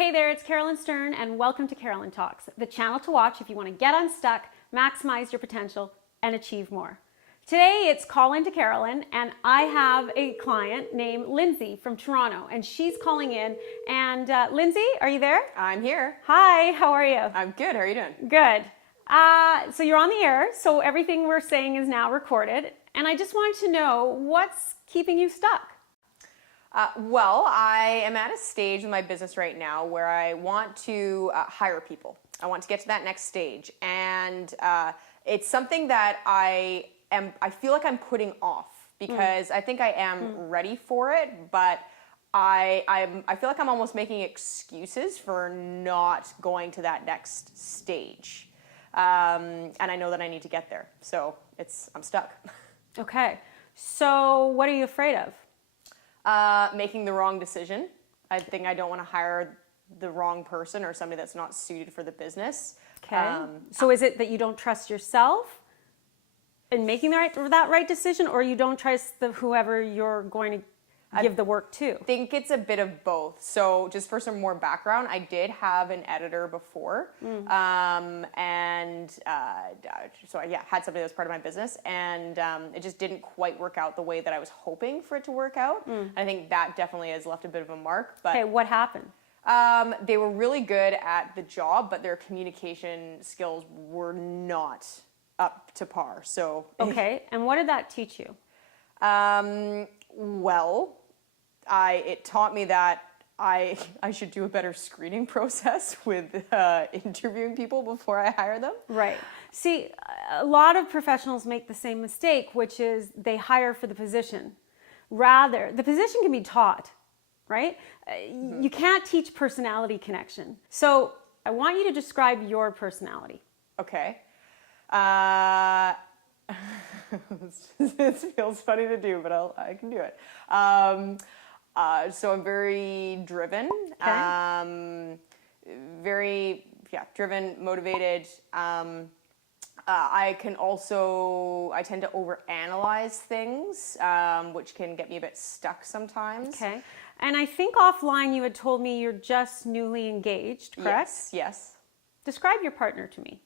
Hey there, it's Carolyn Stern and welcome to Carolyn Talks, the channel to watch if you want to get unstuck, maximize your potential, and achieve more. Today it's Call Into Carolyn and I have a client named Lindsey from Toronto and she's calling in. And Lindsey, are you there? I'm here. Hi, how are you? I'm good. How are you doing? Good. So you're on the air, so everything we're saying is now recorded. And I just wanted to know what's keeping you stuck? Well, I am at a stage in my business right now where I want to hire people. I want to get to that next stage. And it's something that I feel like I'm putting off because I think I am ready for it, but I feel like I'm almost making excuses for not going to that next stage. And I know that I need to get there. So I'm stuck. Okay. So what are you afraid of? Making the wrong decision. I think I don't want to hire the wrong person or somebody that's not suited for the business. Okay. So is it that you don't trust yourself in making that right decision, or you don't trust whoever you're going to give the work to? I think it's a bit of both. So just for some more background, I did have an editor before, so I had somebody that was part of my business, and it just didn't quite work out the way that I was hoping for it to work out. I think that definitely has left a bit of a mark. But okay, what happened? They were really good at the job, but their communication skills were not up to par. So okay, and what did that teach you? Well, it taught me that I should do a better screening process with interviewing people before I hire them. Right. See, a lot of professionals make the same mistake, which is they hire for the position. Rather, the position can be taught, right? You can't teach personality connection. So I want you to describe your personality. Okay. This feels funny to do, but I can do it. So I'm very driven, Okay. driven, motivated. I tend to overanalyze things, which can get me a bit stuck sometimes. Okay. And I think offline you had told me you're just newly engaged, correct? Yes. Describe your partner to me.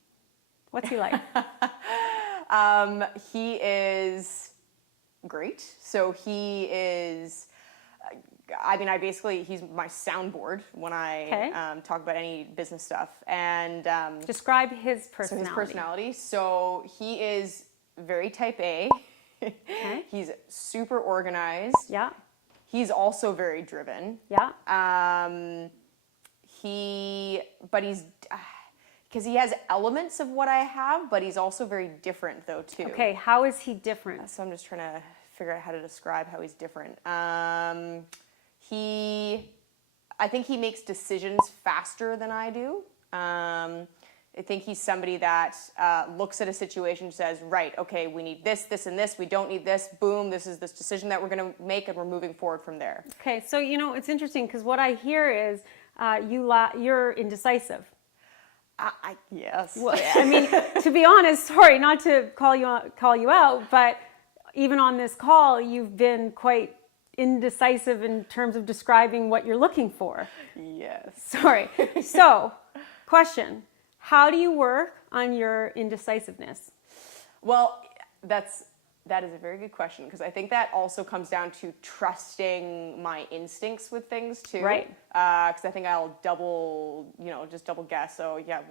What's he like? He is great. So he is, he's my soundboard when I talk about any business stuff. And describe his personality. So his personality. So he is very type A. Okay. He's super organized. Yeah. He's also very driven. Yeah. Because he has elements of what I have, but he's also very different though too. Okay, how is he different? So I'm just trying to figure out how to describe how he's different. I think he makes decisions faster than I do. I think he's somebody that looks at a situation and says, right, okay, we need this, this, and this. We don't need this. Boom, this is this decision that we're going to make, and we're moving forward from there. Okay, so it's interesting because what I hear is you're indecisive. Yes. Well, I mean, to be honest, sorry, not to call you out, but even on this call, you've been quite indecisive in terms of describing what you're looking for. Yes. Sorry. So, question, how do you work on your indecisiveness? Well, that is a very good question, because I think that also comes down to trusting my instincts with things too. Right. Because I think I'll double guess. So yeah,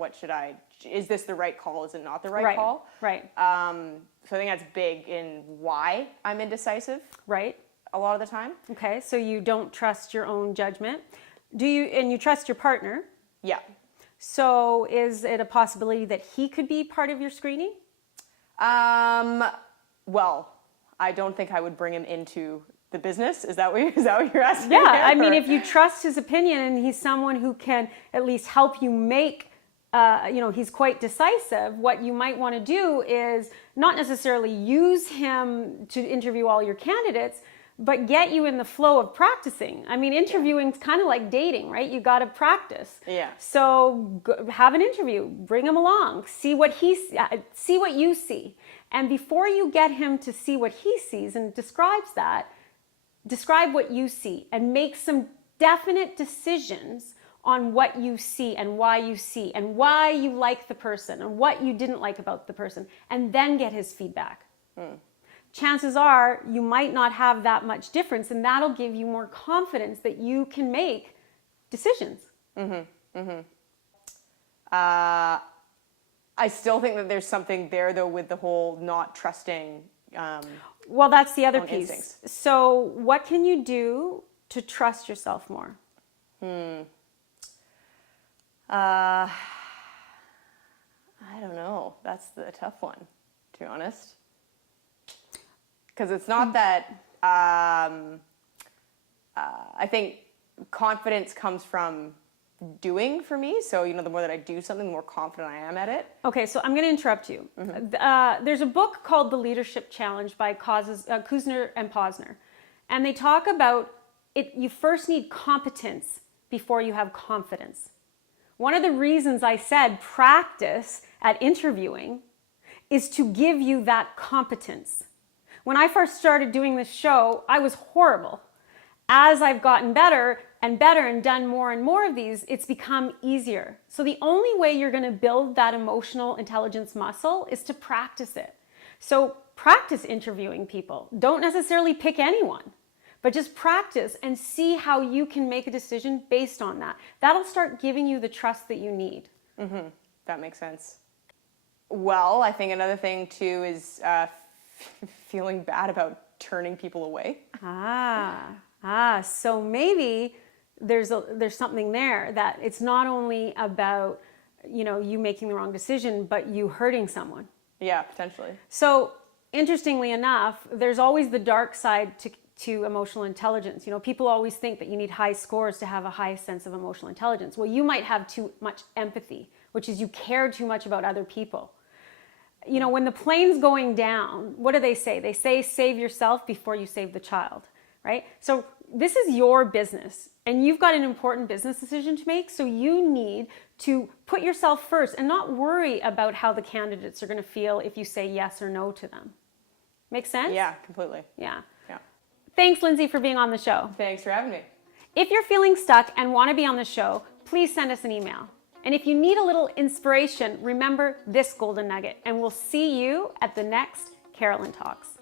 is this the right call? Is it not the right call? Right. So I think that's big in why I'm indecisive. Right. A lot of the time. Okay, so you don't trust your own judgment. And you trust your partner? Yeah. So is it a possibility that he could be part of your screening? Well, I don't think I would bring him into the business. Is that what you're asking? Yeah, I mean, if you trust his opinion and he's someone who can at least help you make, he's quite decisive, what you might want to do is not necessarily use him to interview all your candidates, but get you in the flow of practicing. I mean, interviewing's kind of like dating, right? You got to practice. Yeah. So have an interview, bring him along, see what you see. And before you get him to see what he sees and describe what you see and make some definite decisions on what you see and why you like the person and what you didn't like about the person, and then get his feedback. Chances are you might not have that much difference, and that'll give you more confidence that you can make decisions. I still think that there's something there, though, with the whole not trusting. Well, that's the other own piece. instincts. So what can you do to trust yourself more? I don't know. That's the tough one, to be honest. Because it's not that I think confidence comes from doing for me. So, the more that I do something, the more confident I am at it. Okay, so I'm going to interrupt you. There's a book called The Leadership Challenge by Kuzner and Posner. And they talk about you first need competence before you have confidence. One of the reasons I said practice at interviewing is to give you that competence. When I first started doing this show, I was horrible. As I've gotten better and done more and more of these, it's become easier. So the only way you're going to build that emotional intelligence muscle is to practice it. So practice interviewing people. Don't necessarily pick anyone, but just practice and see how you can make a decision based on that. That'll start giving you the trust that you need. That makes sense. Well, I think another thing too is feeling bad about turning people away. So maybe there's something there, that it's not only about, you making the wrong decision, but you hurting someone. Yeah, potentially. So interestingly enough, there's always the dark side to emotional intelligence. People always think that you need high scores to have a high sense of emotional intelligence. Well, you might have too much empathy, which is you care too much about other people. When the plane's going down, what do they say? They say save yourself before you save the child, right? So this is your business, and you've got an important business decision to make, so you need to put yourself first and not worry about how the candidates are going to feel if you say yes or no to them. Make sense? Yeah, completely. Yeah. Yeah. Thanks, Lindsey, for being on the show. Thanks for having me. If you're feeling stuck and want to be on the show, please send us an email. And if you need a little inspiration, remember this golden nugget, and we'll see you at the next Carolyn Talks.